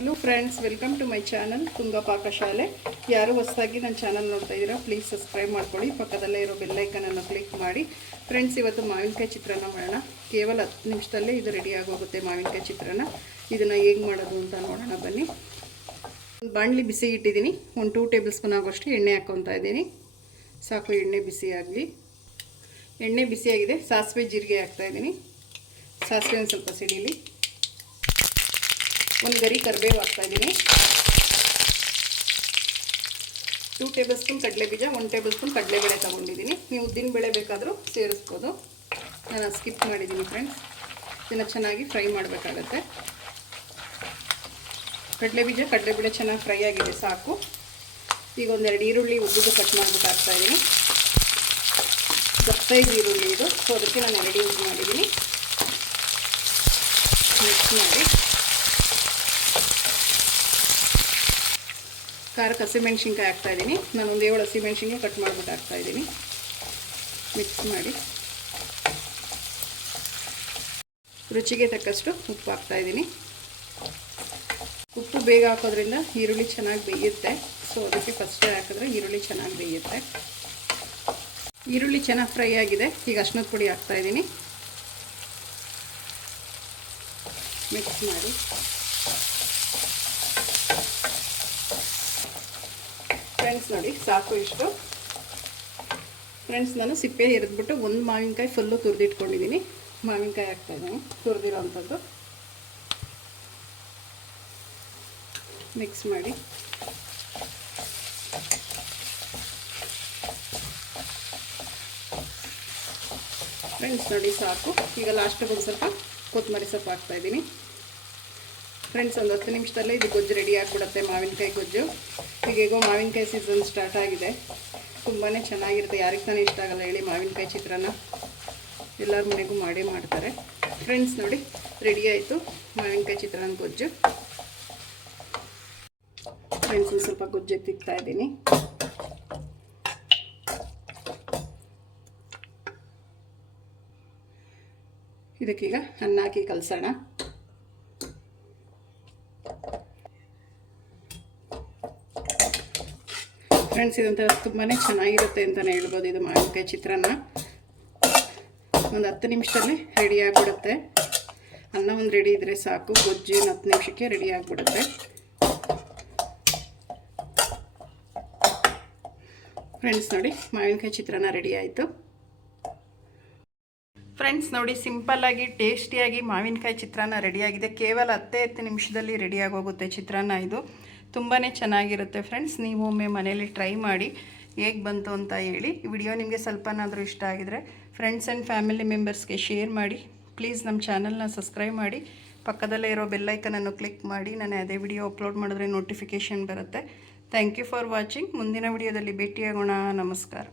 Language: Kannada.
Hello friends welcome to my channel Tunga ಪಾಕಶಾಲೆ ಯಾರು ಹೊಸದಾಗಿ ನನ್ನ ಚಾನಲ್ ನೋಡ್ತಾ ಇದ್ದೀರಾ ಪ್ಲೀಸ್ ಸಬ್ಸ್ಕ್ರೈಬ್ ಮಾಡ್ಕೊಳ್ಳಿ. ಪಕ್ಕದಲ್ಲೇ ಇರೋ ಬೆಲ್ಲೈಕನನ್ನು ಕ್ಲಿಕ್ ಮಾಡಿ. ಫ್ರೆಂಡ್ಸ್ ಇವತ್ತು ಮಾವಿನಕಾಯಿ ಚಿತ್ರಾನ್ನ ಮಾಡೋಣ. ಕೇವಲ ಹತ್ತು ನಿಮಿಷದಲ್ಲೇ ಇದು ರೆಡಿ ಆಗೋಗುತ್ತೆ ಮಾವಿನಕಾಯಿ ಚಿತ್ರಾನ್ನ. ಇದನ್ನು ಹೇಗೆ ಮಾಡೋದು ಅಂತ ನೋಡೋಣ ಬನ್ನಿ. ಒಂದು ಬಾಣಲಿ ಬಿಸಿ ಇಟ್ಟಿದ್ದೀನಿ. ಒಂದು ಟೂ ಟೇಬಲ್ ಸ್ಪೂನ್ ಆಗೋಷ್ಟು ಎಣ್ಣೆ ಹಾಕ್ಕೊತಾ ಇದ್ದೀನಿ. ಸಾಕು, ಎಣ್ಣೆ ಬಿಸಿ ಆಗಲಿ. ಎಣ್ಣೆ ಬಿಸಿಯಾಗಿದೆ ಸಾಸಿವೆ ಜೀರಿಗೆ ಹಾಕ್ತಾಯಿದ್ದೀನಿ ಸಾಸಿವೆ ಒಂದು ಸ್ವಲ್ಪ ಸಿಡೀಲಿ. ಒಂದು ಗರಿ ಕರಿಬೇವು ಹಾಕ್ತಾಯಿದ್ದೀನಿ ಟೂ ಟೇಬಲ್ ಸ್ಪೂನ್ ಕಡಲೆ ಬೀಜ ಒನ್ ಟೇಬಲ್ ಸ್ಪೂನ್ ಕಡಲೆಬೇಳೆ ತೊಗೊಂಡಿದ್ದೀನಿ. ನೀವು ಉದ್ದಿನ ಬೇಳೆ ಬೇಕಾದರೂ ಸೇರಿಸ್ಬೋದು. ನಾನು ಸ್ಕಿಪ್ ಮಾಡಿದ್ದೀನಿ ಫ್ರೆಂಡ್ಸ್ ಇದನ್ನು ಚೆನ್ನಾಗಿ ಫ್ರೈ ಮಾಡಬೇಕಾಗತ್ತೆ. ಕಡಲೆ ಬೀಜ ಕಡಲೆಬೇಳೆ ಚೆನ್ನಾಗಿ ಫ್ರೈ ಆಗಿದೆ, ಸಾಕು. ಈಗ ಒಂದೆರಡು ಈರುಳ್ಳಿ ಉದ್ದಿದ್ದು ಕಟ್ ಮಾಡಿಬಿಟ್ಟು ಹಾಕ್ತಾಯಿದ್ದೀನಿ ದಪ್ಪ ಈರುಳ್ಳಿ ಇದು. ಸೊ ಅದಕ್ಕೆ ನಾನು ಎರಡು ಯೂಸ್ ಮಾಡಿದ್ದೀನಿ. ಮಿಕ್ಸ್ ಮಾಡಿ. ಖಾರಕ್ಕೆ ಹಸಿಮೆಣ್ಸಿನ್ಕಾಯಿ ನಾನು ಒಂದು ಏಳು ಹಸಿಮೆಣ್ಸಿನ್ಕಾಯಿ ಕಟ್ ಮಾಡಿಬಿಟ್ಟು ಹಾಕ್ತಾಯಿದ್ದೀನಿ ಮಿಕ್ಸ್ ಮಾಡಿ. ರುಚಿಗೆ ತಕ್ಕಷ್ಟು ಉಪ್ಪು ಹಾಕ್ತಾಯಿದ್ದೀನಿ ಉಪ್ಪು ಬೇಗ ಹಾಕೋದ್ರಿಂದ ಈರುಳ್ಳಿ ಚೆನ್ನಾಗಿ ಬೇಯುತ್ತೆ. ಸೊ ಅದಕ್ಕೆ ಫಸ್ಟ್ ಹಾಕಿದ್ರೆ ಈರುಳ್ಳಿ ಚೆನ್ನಾಗಿ ಬೇಯುತ್ತೆ. ಈರುಳ್ಳಿ ಚೆನ್ನಾಗಿ ಫ್ರೈ ಆಗಿದೆ. ಈಗ ಅಶ್ನದ ಪುಡಿ ಹಾಕ್ತಾಯಿದ್ದೀನಿ ಮಿಕ್ಸ್ ಮಾಡಿ. ಫ್ರೆಂಡ್ಸ್ ನೋಡಿ, ಸಾಕು ಇಷ್ಟು. ಫ್ರೆಂಡ್ಸ್ ನಾನು ಸಿಪ್ಪೆ ಎರೆದ್ಬಿಟ್ಟು ಒಂದು ಮಾವಿನಕಾಯಿ ಫುಲ್ಲು ತುರಿದಿಟ್ಕೊಂಡಿದ್ದೀನಿ ಮಾವಿನಕಾಯಿ ಹಾಕ್ತಾಯಿದ್ದೀನಿ ತುರಿದಿರೋ ಅಂಥದ್ದು ಮಿಕ್ಸ್ ಮಾಡಿ. ಫ್ರೆಂಡ್ಸ್ ನೋಡಿ, ಸಾಕು. ಈಗ ಲಾಸ್ಟಿಗೆ ಒಂದು ಸ್ವಲ್ಪ ಕೊತ್ತಂಬರಿ ಸೊಪ್ಪು ಹಾಕ್ತಾಯಿದ್ದೀನಿ ಫ್ರೆಂಡ್ಸ್ ಒಂದು ಹತ್ತು ನಿಮಿಷದಲ್ಲೇ ಇದು ಗೊಜ್ಜು ರೆಡಿ ಆಗಿಬಿಡುತ್ತೆ, ಮಾವಿನಕಾಯಿ ಗೊಜ್ಜು. ಈಗ ಹೇಗೋ ಮಾವಿನಕಾಯಿ ಸೀಸನ್ ಸ್ಟಾರ್ಟ್ ಆಗಿದೆ. ತುಂಬಾ ಚೆನ್ನಾಗಿರುತ್ತೆ. ಯಾರಿಗೆ ತಾನೇ ಇಷ್ಟ ಆಗಲ್ಲ ಹೇಳಿ ಮಾವಿನಕಾಯಿ ಚಿತ್ರಾನ್ನ. ಎಲ್ಲರ ಮನೆಗೂ ಮಾಡೇ ಮಾಡ್ತಾರೆ. ಫ್ರೆಂಡ್ಸ್ ನೋಡಿ ರೆಡಿ ಆಯಿತು ಮಾವಿನಕಾಯಿ ಚಿತ್ರಾನ್ನ ಗೊಜ್ಜು. ಫ್ರೆಂಡ್ಸ್ ಸ್ವಲ್ಪ ಗೊಜ್ಜು ತಿಕ್ತಾ ಇದ್ದೀನಿ. ಇದಕ್ಕೀಗ ಅನ್ನ ಹಾಕಿ ಕಲಸೋಣ. ಫ್ರೆಂಡ್ಸ್ ಇದಂತ ತುಂಬಾ ಚೆನ್ನಾಗಿರುತ್ತೆ ಅಂತಲೇ ಹೇಳ್ಬೋದು. ಇದು ಮಾವಿನಕಾಯಿ ಚಿತ್ರಾನ್ನ. ಒಂದು ಹತ್ತು ನಿಮಿಷದಲ್ಲಿ ರೆಡಿ ಆಗಿಬಿಡುತ್ತೆ. ಅನ್ನ ಒಂದು ರೆಡಿ ಇದ್ದರೆ ಸಾಕು. ಗೊಜ್ಜು ಒಂದು ಹತ್ತು ನಿಮಿಷಕ್ಕೆ ರೆಡಿ ಆಗಿಬಿಡುತ್ತೆ. ಫ್ರೆಂಡ್ಸ್ ನೋಡಿ, ಮಾವಿನಕಾಯಿ ಚಿತ್ರಾನ್ನ ರೆಡಿ ಆಯಿತು. ಫ್ರೆಂಡ್ಸ್ ನೋಡಿ ಸಿಂಪಲ್ಲಾಗಿ ಟೇಸ್ಟಿಯಾಗಿ ಮಾವಿನಕಾಯಿ ಚಿತ್ರಾನ್ನ ರೆಡಿಯಾಗಿದೆ ಕೇವಲ ಹತ್ತೇ ಹತ್ತು ನಿಮಿಷದಲ್ಲಿ ರೆಡಿಯಾಗೋಗುತ್ತೆ ಚಿತ್ರಾನ್ನ ಇದು. ತುಂಬಾ ಚೆನ್ನಾಗಿರುತ್ತೆ ಫ್ರೆಂಡ್ಸ್ ನೀವು ಒಮ್ಮೆ ಮನೇಲಿ ಟ್ರೈ ಮಾಡಿ ಹೇಗೆ ಬಂತು ಅಂತ ಹೇಳಿ. ಈ ವಿಡಿಯೋ ನಿಮಗೆ ಸ್ವಲ್ಪನಾದರೂ ಇಷ್ಟ ಆಗಿದರೆ ಫ್ರೆಂಡ್ಸ್ ಆ್ಯಂಡ್ ಫ್ಯಾಮಿಲಿ ಮೆಂಬರ್ಸ್ಗೆ ಶೇರ್ ಮಾಡಿ. ಪ್ಲೀಸ್ ನಮ್ಮ ಚಾನಲ್ನ ಸಬ್ಸ್ಕ್ರೈಬ್ ಮಾಡಿ. ಪಕ್ಕದಲ್ಲೇ ಇರೋ ಬೆಲ್ಲೈಕನನ್ನು ಕ್ಲಿಕ್ ಮಾಡಿ. ನಾನು ಅದೇ ವಿಡಿಯೋ ಅಪ್ಲೋಡ್ ಮಾಡಿದ್ರೆ ನೋಟಿಫಿಕೇಷನ್ ಬರುತ್ತೆ. ಥ್ಯಾಂಕ್ ಯು ಫಾರ್ ವಾಚಿಂಗ್ ಮುಂದಿನ ವಿಡಿಯೋದಲ್ಲಿ ಭೇಟಿಯಾಗೋಣ. ನಮಸ್ಕಾರ.